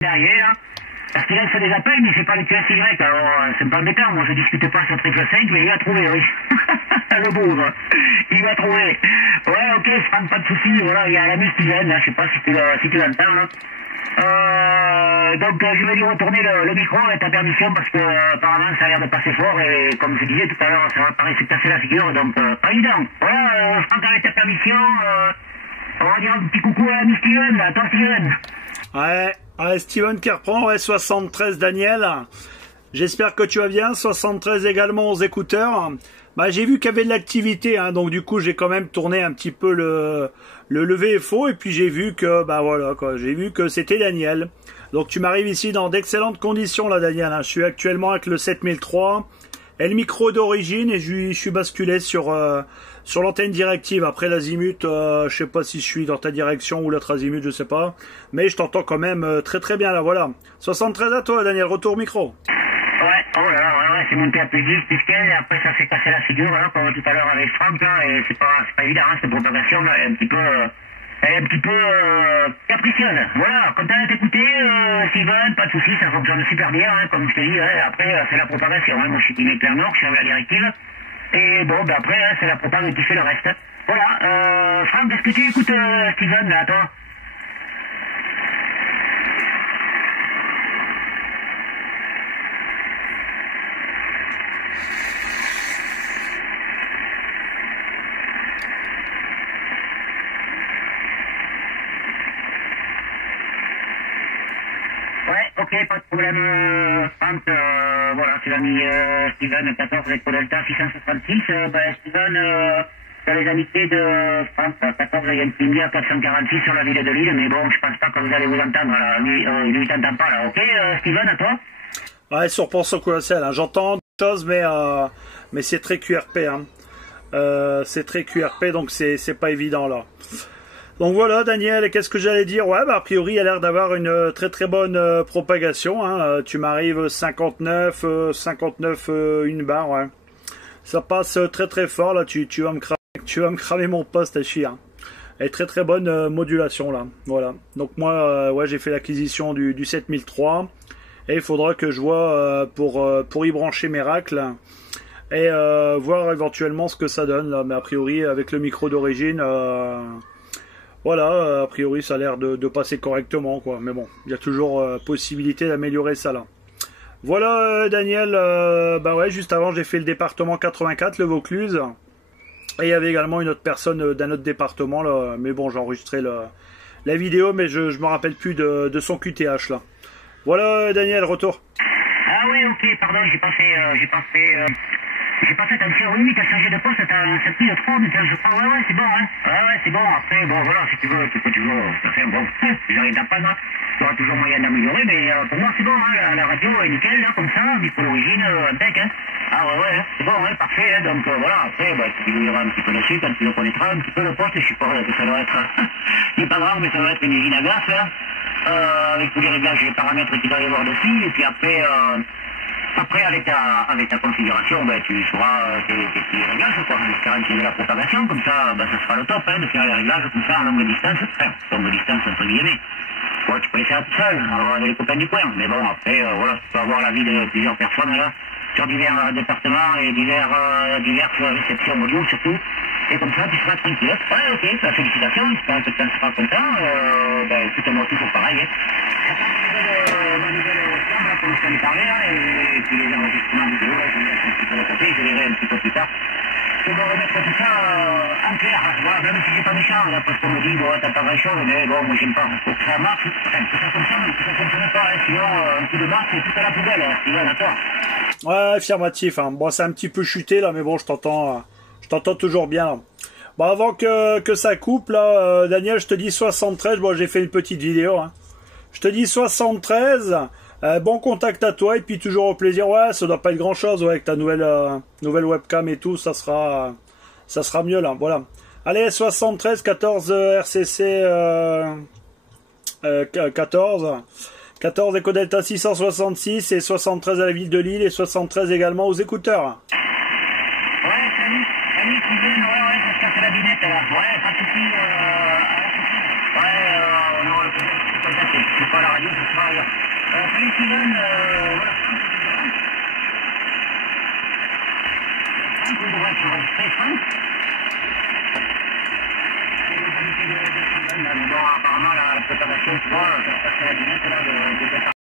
derrière. Parce qu'il lance des appels, mais c'est pas le QSY, alors c'est pas embêtant, moi je discute pas sur triple 5, mais il va trouver, oui. Le bourre, il va trouver. Ouais, ok, Franck, pas de soucis, voilà, il y a la qui vient, là, je sais pas si tu l'entends, là. Donc je vais lui retourner le micro avec ta permission, parce que apparemment ça a l'air de passer fort, et comme je disais tout à l'heure, ça va paraître se casser la figure, donc pas évident. Voilà, Franck, avec ta permission, on va dire un petit coucou à l'ami Steven, là, toi Steven. Ouais, Steven qui reprend, ouais, 73 Daniel. J'espère que tu vas bien, 73 également aux écouteurs. Bah, j'ai vu qu'il y avait de l'activité, hein, donc du coup j'ai quand même tourné un petit peu le VFO et puis j'ai vu que, bah voilà, quoi, j'ai vu que c'était Daniel. Donc tu m'arrives ici dans d'excellentes conditions là Daniel, hein. Je suis actuellement avec le 7003 et le micro d'origine et je suis basculé sur l'antenne directive. Après l'azimut, je sais pas si je suis dans ta direction ou l'autre azimut, je sais pas. Mais je t'entends quand même très très bien là, voilà. 73 à toi Daniel, retour micro. Ouais, oh là là, ouais, c'est monté à plus 10, plus 15, et après ça s'est cassé la figure, là, comme tout à l'heure avec Franck, là, et c'est pas évident, hein, cette propagation, là, elle est un petit peu capricieuse. Voilà, content de t'écouter, Steven, pas de soucis, ça fonctionne super bien, hein, comme je te dis, ouais, après, c'est la propagation, hein, moi je suis team Éclair Nord, je suis avec la directive, et bon, ben après, hein, c'est la propagation qui fait le reste. Voilà, Franck, est-ce que tu écoutes Steven, là, toi? Ok, pas de problème, Franck, voilà, c'est l'ami Steven, 14 Echo Delta 666, Steven, t'as les amitiés de Franck, 14, il y a une ligne à 446 sur la ville de Lille, mais bon, je pense pas que vous allez vous entendre, là, lui t'entend pas, là, ok, Steven, à toi? Ouais, sur Ponceau Colossal, hein. J'entends des choses, mais c'est très QRP, hein. C'est très QRP, donc c'est pas évident, là. Donc voilà Daniel, qu'est-ce que j'allais dire? Ouais, bah a priori il a l'air d'avoir une très très bonne propagation, hein. Tu m'arrives 59, une barre, ouais. Ça passe très très fort là, tu vas me cramer mon poste à chier, hein. Et très très bonne modulation là, voilà. Donc moi, ouais, j'ai fait l'acquisition du 7003 et il faudra que je vois pour y brancher mes racks là, et voir éventuellement ce que ça donne là. Mais a priori avec le micro d'origine... Voilà, a priori ça a l'air de passer correctement, quoi. Mais bon, il y a toujours possibilité d'améliorer ça là. Voilà Daniel, bah ouais, juste avant j'ai fait le département 84, le Vaucluse. Et il y avait également une autre personne d'un autre département là. Mais bon, j'ai enregistré la vidéo, mais je me rappelle plus de son QTH là. Voilà Daniel, retour. Ah ouais, ok, pardon, j'ai pas fait attention, oui, t'as changé de poste, t'as pris le 3, mais je crois, ouais, c'est bon, hein. Ouais, c'est bon, après, bon, voilà, si tu veux, tu peux toujours, enfin, bon, j'ai rien d'apprendre, hein. Tu auras toujours moyen d'améliorer, mais pour moi, c'est bon, hein, la radio est nickel, là, comme ça, micro d'origine, impec, hein. Ah ouais, c'est bon, hein, parfait, hein, donc voilà, après, bah, tu verras un petit peu dessus, quand tu le connaîtras, un petit peu le poste, je sais pas, que ça doit être, c'est pas grave, mais ça doit être une usine à gaz, là, avec tous les réglages et les paramètres qu'il doit y avoir dessus, et puis après, avec ta configuration, ben, tu feras tes petits réglages, quoi. J'espère utiliser la propagation, comme ça, ben, ça sera le top, hein, de faire les réglages comme ça en longue distance. Enfin, longue distance, entre guillemets. Ouais, tu peux les faire tout seul, avec les copains du coin. Mais bon, après, voilà, tu peux avoir l'avis de plusieurs personnes, là, sur divers départements et diverses réceptions audio, surtout. Et comme ça, tu seras tranquille. Ouais, ok, bah, félicitations, j'espère que tu en seras content. Ben, écoute, moi, toujours pareil, hein. Ma nouvelle chambre, comme je t'en ai parlé, hein, et puis les enregistrements vidéo, là, je vais mettre un petit peu de côté, je verrai un petit peu plus tard. Je vais remettre tout ça en clair, voilà, même si j'ai pas méchant, là, parce qu'on me dit, bon, t'as pas grand chose, mais bon, moi j'aime pas. Faut que ça marche, enfin, que ça fonctionne pas, hein, sinon, un coup de marque, c'est tout à la poubelle, hein, Steven, d'accord. Ouais, affirmatif, hein. Bon, c'est un petit peu chuté là, mais bon, je t'entends toujours bien, là. Bon, avant que ça coupe, là, Daniel, je te dis 73, bon, j'ai fait une petite vidéo, hein. Je te dis 73, bon contact à toi, et puis toujours au plaisir. Ouais, ça doit pas être grand chose, ouais, avec ta nouvelle webcam et tout, ça sera mieux, là, voilà. Allez, 73, 14 RCC 14 Echo Delta 666 et 73 à la ville de Lille et 73 également aux écouteurs. Ouais, salut Steven, ouais, je vais se casser la binette là. Ouais, pas de soucis, ouais, on aura le contact, c'est pas la radio, ce sera ailleurs. Steven, voilà. Vous devez être enregistré, Franck. Bon, apparemment, la préparation, tu vois, ça fait la limite là de